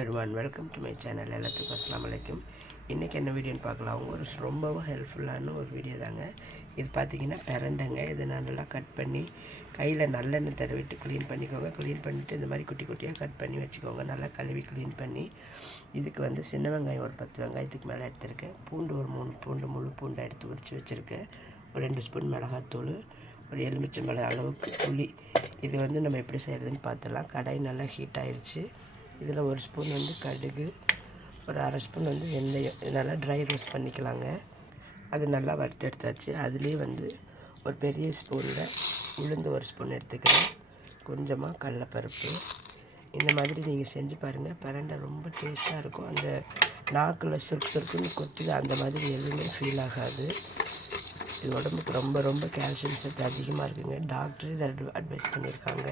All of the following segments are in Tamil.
One welcome to my channel எல்லாத்துக்கும் அஸ்லாம் வலைக்கும் இன்றைக்கி என்ன வீடியோன்னு பார்க்கலாம். ஒரு ரொம்பவும் ஹெல்ப்ஃபுல்லான ஒரு வீடியோ தாங்க. இது பார்த்தீங்கன்னா பிரண்டைங்க. இதை நான் நல்லா கட் பண்ணி கையில் நல்லெண்ணெய் தடவிட்டு க்ளீன் பண்ணிக்கோங்க. க்ளீன் பண்ணிவிட்டு இந்த மாதிரி குட்டி குட்டியாக கட் பண்ணி வச்சுக்கோங்க. நல்லா கழுவி க்ளீன் பண்ணி இதுக்கு வந்து சின்ன வெங்காயம் ஒரு பத்து வெங்காயத்துக்கு மேலே எடுத்திருக்கேன். பூண்டு ஒரு மூணு பூண்டு முழு பூண்டை எடுத்து உரித்து வச்சுருக்கேன். ஒரு ரெண்டு ஸ்பூன் மிளகாத்தூள் ஒரு எலுமிச்சம்பழ அளவுக்கு புளி. இது வந்து நம்ம எப்படி செய்கிறதுன்னு பார்த்துலாம் கடாய் நல்லா ஹீட் ஆயிடுச்சு இதில் ஒரு ஸ்பூன் வந்து கடுகு ஒரு அரை ஸ்பூன் வந்து வெந்தயம். நல்லா ட்ரை ரோஸ்ட் பண்ணிக்கலாங்க. அது நல்லா வறுத்து எடுத்தாச்சு. அதுலேயே வந்து ஒரு பெரிய ஸ்பூனில் உளுந்து ஒரு ஸ்பூன் எடுத்துக்கிறேன். கொஞ்சமாக கடலப்பருப்பு. இந்த மாதிரி நீங்கள் செஞ்சு பாருங்கள் பிரண்டை ரொம்ப டேஸ்ட்டாக இருக்கும். அந்த நாக்கில் சுருக்கு சுருக்குன்னு கொத்துது அந்த மாதிரி எதுவுமே ஃபீல் ஆகாது. இது உடம்புக்கு ரொம்ப ரொம்ப கால்சியம் சத்து அதிகமாக இருக்குங்க. டாக்டர் இதை அட்வைஸ் பண்ணியிருக்காங்க.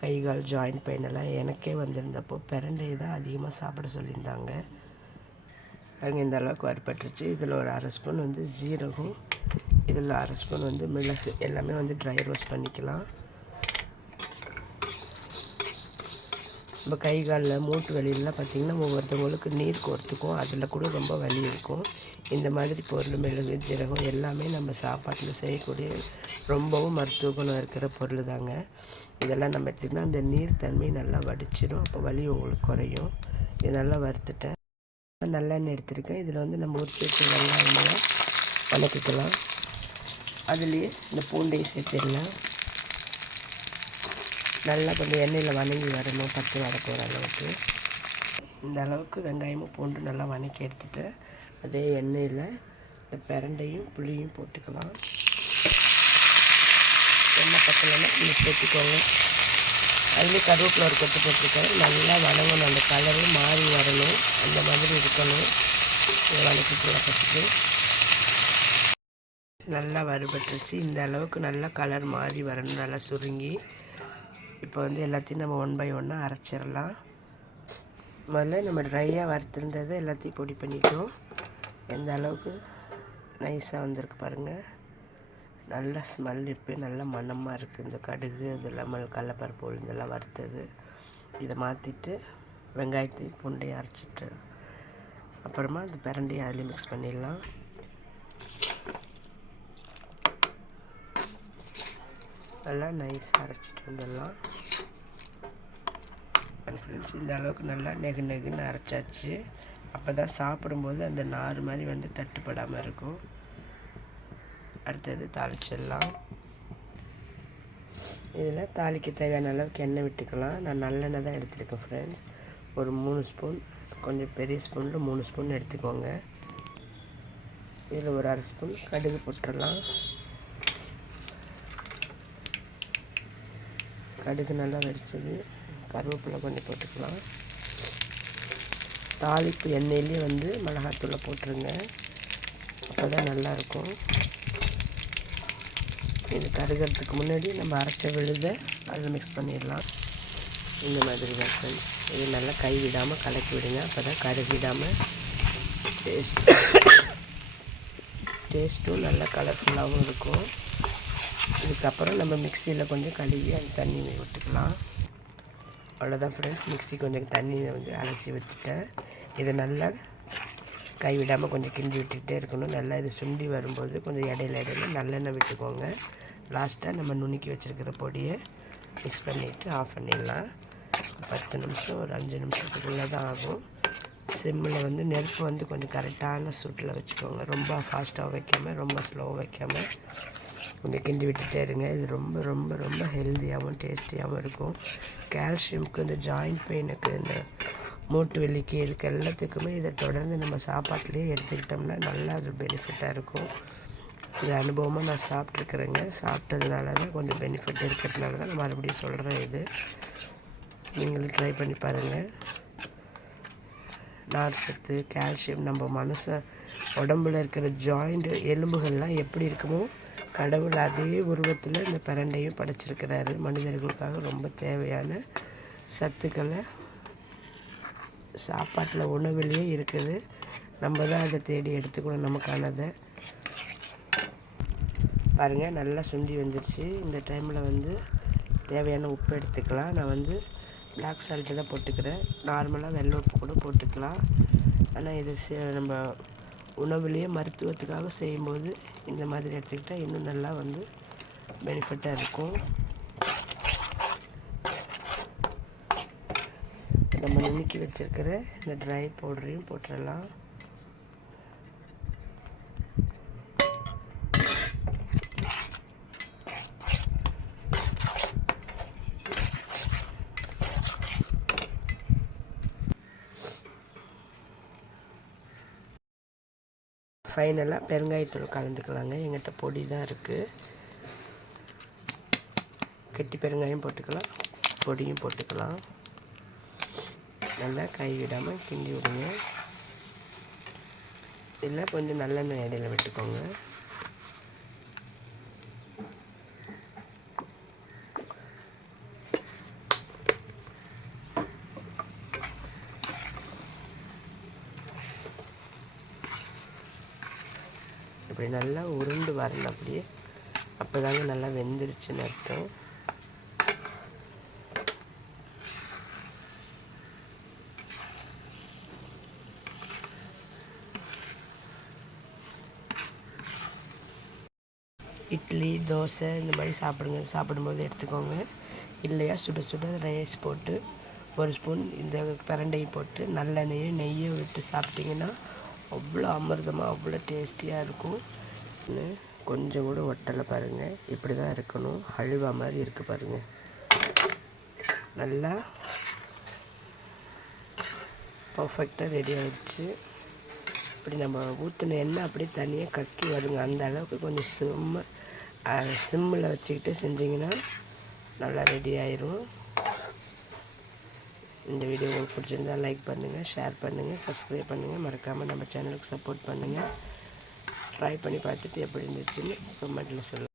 கை கால் ஜாயிண்ட் பெயின் எல்லாம் எனக்கே வந்திருந்தப்போ பிரண்டையை தான் அதிகமாக சாப்பிட சொல்லியிருந்தாங்க. அங்கே இந்த அளவுக்கு வரப்பட்டுருச்சு இதில் ஒரு அரை ஸ்பூன் வந்து ஜீரகம் இதில் அரை ஸ்பூன் வந்து மிளகு. எல்லாமே வந்து ட்ரை ரோஸ்ட் பண்ணிக்கலாம். நம்ம கை காலில் மூட்டு வலியெல்லாம் பார்த்திங்கன்னா ஒவ்வொருத்தவங்களுக்கு நீர் கோர்த்துக்கும் அதில் கூட ரொம்ப வலி இருக்கும். இந்த மாதிரி பொருள் மிளகு ஜீரகம் எல்லாமே நம்ம சாப்பாட்டில் செய்யக்கூடிய ரொம்பவும் மருத்துவ குணம் இருக்கிற பொருள் தாங்க. இதெல்லாம் நம்ம எடுத்திங்கன்னா அந்த நீர் தன்மை நல்லா வடிச்சிடும். அப்போ வலி உங்களுக்கு குறையும். இது நல்லா வறுத்துட்டேன். நல்லெண்ணெய் எடுத்திருக்கேன். இதில் வந்து நம்ம உரிச்சு வச்ச வெங்காயமெல்லாம் வதக்கிக்கலாம். அதுலேயே இந்த பூண்டையும் சேர்த்துடலாம். நல்லா கொஞ்சம் எண்ணெயில் வணங்கி வரணும் பத்து வர போகிற அளவுக்கு. இந்த அளவுக்கு வெங்காயமும் பூண்டு நல்லா வணக்கி எடுத்துட்டு அதே எண்ணெயில் இந்த பிரண்டையும் புளியும் போட்டுக்கலாம். எண்ணெய் பத்தலைன்னா புளி சேர்த்துக்கோங்க அதுலேயும் கருவேப்பிலை ஒரு கொத்து போட்டிருக்கேன். நல்லா வணங்கணும். அந்த கலரு மாறி வரணும். அந்த மாதிரி இருக்கணும். இதை வதக்கிக்கலாம் ஃபஸ்ட்டு. நல்லா வறுபட்டுருச்சு. இந்த அளவுக்கு நல்லா கலர் மாறி வரணும். நல்லா சுருங்கி. இப்போ வந்து எல்லாத்தையும் நம்ம ஒன் பை ஒன்னாக அரைச்சிடலாம். முதல்ல நம்ம ட்ரையாக வறுத்துருந்ததை எல்லாத்தையும் பொடி பண்ணிட்டோம். எந்த அளவுக்கு நைஸாக வந்திருக்கு பாருங்கள் நல்ல ஸ்மெல் இப்போ நல்ல மணமாக இருக்குது இந்த கடுகு இதெல்லாம் கடலப்பருப்பு உளுந்தெல்லாம் வறுத்தது. இதை மாற்றிட்டு வெங்காயத்தையும் பூண்டையும் அரைச்சிட்டு அப்புறமா அந்த பிரண்டையும் அதுலேயும் மிக்ஸ் பண்ணிடலாம். நல்லா நைஸாக அரைச்சிட்டு வந்துடலாம். ஃப்ரெண்ட்ஸ் இந்த அளவுக்கு நல்லா நெகு நெகுன்னு அரைச்சாச்சு. அப்போ தான் சாப்பிடும்போது அந்த நார் மாதிரி வந்து தட்டுப்படாமல் இருக்கும். அடுத்தது தாளிச்சிடலாம். இதில் தாளிக்க தேவையான அளவுக்கு எண்ணெய் விட்டுக்கலாம். நான் நல்லெண்ணெய் தான் எடுத்துருக்கேன் ஃப்ரெண்ட்ஸ் ஒரு மூணு ஸ்பூன் கொஞ்சம் பெரிய ஸ்பூனில் மூணு ஸ்பூன் எடுத்துக்கோங்க. இதில் ஒரு அரை ஸ்பூன் கடுகு போட்டுடலாம். கடுகு நல்லா வெடிச்சது. கருவேப்பிலை பண்ணி போட்டுக்கலாம். தாளிப்பு எண்ணெயிலே வந்து மிளகாத்தூளை போட்டுருங்க. அப்போ தான் நல்லாயிருக்கும். இது கருகிறதுக்கு முன்னாடி நம்ம அரைச்ச விழுதை அதில் மிக்ஸ் பண்ணிடலாம். இந்த மாதிரி தான் ஃப்ரெண்ட்ஸ் இது நல்லா கை விடாமல் கலக்கி விடுங்க. அப்போ தான் கருகிடாமல் டேஸ்ட் டேஸ்ட்டும் நல்லா கலர்ஃபுல்லாகவும் இருக்கும். இதுக்கப்புறம் நம்ம மிக்சியில் கொஞ்சம் கழுவி அந்த தண்ணி விட்டுக்கலாம். அவ்வளோதான் ஃப்ரெண்ட்ஸ் மிக்ஸி கொஞ்சம் தண்ணியை வந்து அலசி வச்சுட்டேன். இதை நல்லா கைவிடாமல் கொஞ்சம் கிண்டி விட்டுக்கிட்டே இருக்கணும். நல்லா இது சுண்டி வரும்போது கொஞ்சம் இடையில இடையில நல்லெண்ணெய் விட்டுக்கோங்க. லாஸ்ட்டாக நம்ம நுணுக்கி வச்சுருக்கிற பொடியை மிக்ஸ் பண்ணிவிட்டு ஆஃப் பண்ணிடலாம். பத்து நிமிஷம் ஒரு அஞ்சு நிமிஷத்துக்குள்ளே தான் ஆகும். சிம்மில் வந்து நெருப்பு வந்து கொஞ்சம் கரெக்டான சூட்டில் வச்சுக்கோங்க. ரொம்ப ஃபாஸ்ட்டாக வைக்காமல் ரொம்ப ஸ்லோவாக வைக்காமல் கொஞ்சம் கிண்டி விட்டுட்டே இருங்க. இது ரொம்ப ரொம்ப ரொம்ப ஹெல்த்தியாகவும் டேஸ்டியாகவும் இருக்கும். கால்சியமுக்கு இந்த ஜாயிண்ட் பெயினுக்கு இந்த மூட்டு வலிக்கு இதுக்கு எல்லாத்துக்குமே இதை தொடர்ந்து நம்ம சாப்பாட்டிலே எடுத்துக்கிட்டோம்னா நல்லா அது பெனிஃபிட்டாக இருக்கும். இது அனுபவமாக நான் சாப்பிட்ருக்குறேங்க சாப்பிட்டதுனால தான் கொஞ்சம் பெனிஃபிட் இருக்கிறதுனால தான் நான் மறுபடியும் சொல்கிறேன் இது. நீங்களும் ட்ரை பண்ணி பாருங்கள் நார் சத்து கால்சியம் நம்ம மனசை உடம்புல இருக்கிற ஜாயிண்ட் எலும்புகள்லாம் எப்படி இருக்குமோ கடவுள் அதே உருவத்தில் இந்த பிரண்டையும் படைச்சிருக்கிறாரு. மனிதர்களுக்காக ரொம்ப தேவையான சத்துக்களை சாப்பாட்டில் உணவுலேயே இருக்குது. நம்ம தான் அதை தேடி எடுத்துக்கணும் நமக்கானதை. பாருங்கள் நல்லா சுண்டி வந்துடுச்சு இந்த டைமில் வந்து தேவையான உப்பு எடுத்துக்கலாம். நான் வந்து பிளாக் சால்ட்டு தான் போட்டுக்கிறேன். நார்மலாக வெள்ளை உப்பு கூட போட்டுக்கலாம். ஆனால் இது சே- நம்ம உணவுலேயே மருத்துவத்துக்காக செய்யும்போது இந்த மாதிரி எடுத்துக்கிட்டால் இன்னும் நல்லா வந்து பெனிஃபிட்டாக இருக்கும். நம்ம நுணுக்கி வச்சிருக்கிற இந்த ட்ரை பவுடரையும் போட்டுடலாம் ஃபைனலாக பெருங்காயத்தூள் கலந்துக்கலாங்க. எங்கிட்ட பொடி தான் இருக்குது கெட்டி பெருங்காயம் போட்டுக்கலாம். பொடியும் போட்டுக்கலாம். நல்லா கை விடாமல் கிண்டி விடுங்க. இல்லை கொஞ்சம் நல்லெண்ணெய் இடையில விட்டுக்கோங்க. அப்படி நல்லா உருண்டு வரணும் அப்படியே. அப்போ தாங்க நல்லா வெந்துருச்சுன்னு அர்த்தம். இட்லி தோசை இந்த மாதிரி சாப்பிடுங்க. சாப்பிடும்போது எடுத்துக்கோங்க. இல்லையா சுட சுட ரைஸ் போட்டு ஒரு ஸ்பூன் இந்த பிரண்டையும் போட்டு நல்லெண்ணெயும் நெய்யும் விட்டு சாப்பிட்டிங்கன்னா அவ்வளோ அமிர்தமாக அவ்வளோ டேஸ்டியாக இருக்கும். கொஞ்சம் கூட ஒட்டலை பாருங்கள் இப்படி தான் இருக்கணும். அழுவா மாதிரி இருக்குது பாருங்கள் நல்லா பர்ஃபெக்டாக ரெடி ஆகிடுச்சு இப்படி நம்ம ஊற்றின எண்ணெய் அப்படியே தனியாக கக்கி வருங்க. அந்த அளவுக்கு கொஞ்சம் சிம்ம சிம்மில் வச்சுக்கிட்டு செஞ்சிங்கன்னா நல்லா ரெடி ஆயிரும். இந்த வீடியோ உங்களுக்கு பிடிச்சிருந்தா லைக் பண்ணுங்கள் ஷேர் பண்ணுங்கள் சப்ஸ்கிரைப் பண்ணுங்கள் மறக்காமல் நம்ம சேனலுக்கு சப்போர்ட் பண்ணுங்கள் ட்ரை பண்ணி பார்த்துட்டு எப்படி இருந்துச்சுன்னு கமெண்ட்டில் சொல்லுங்கள்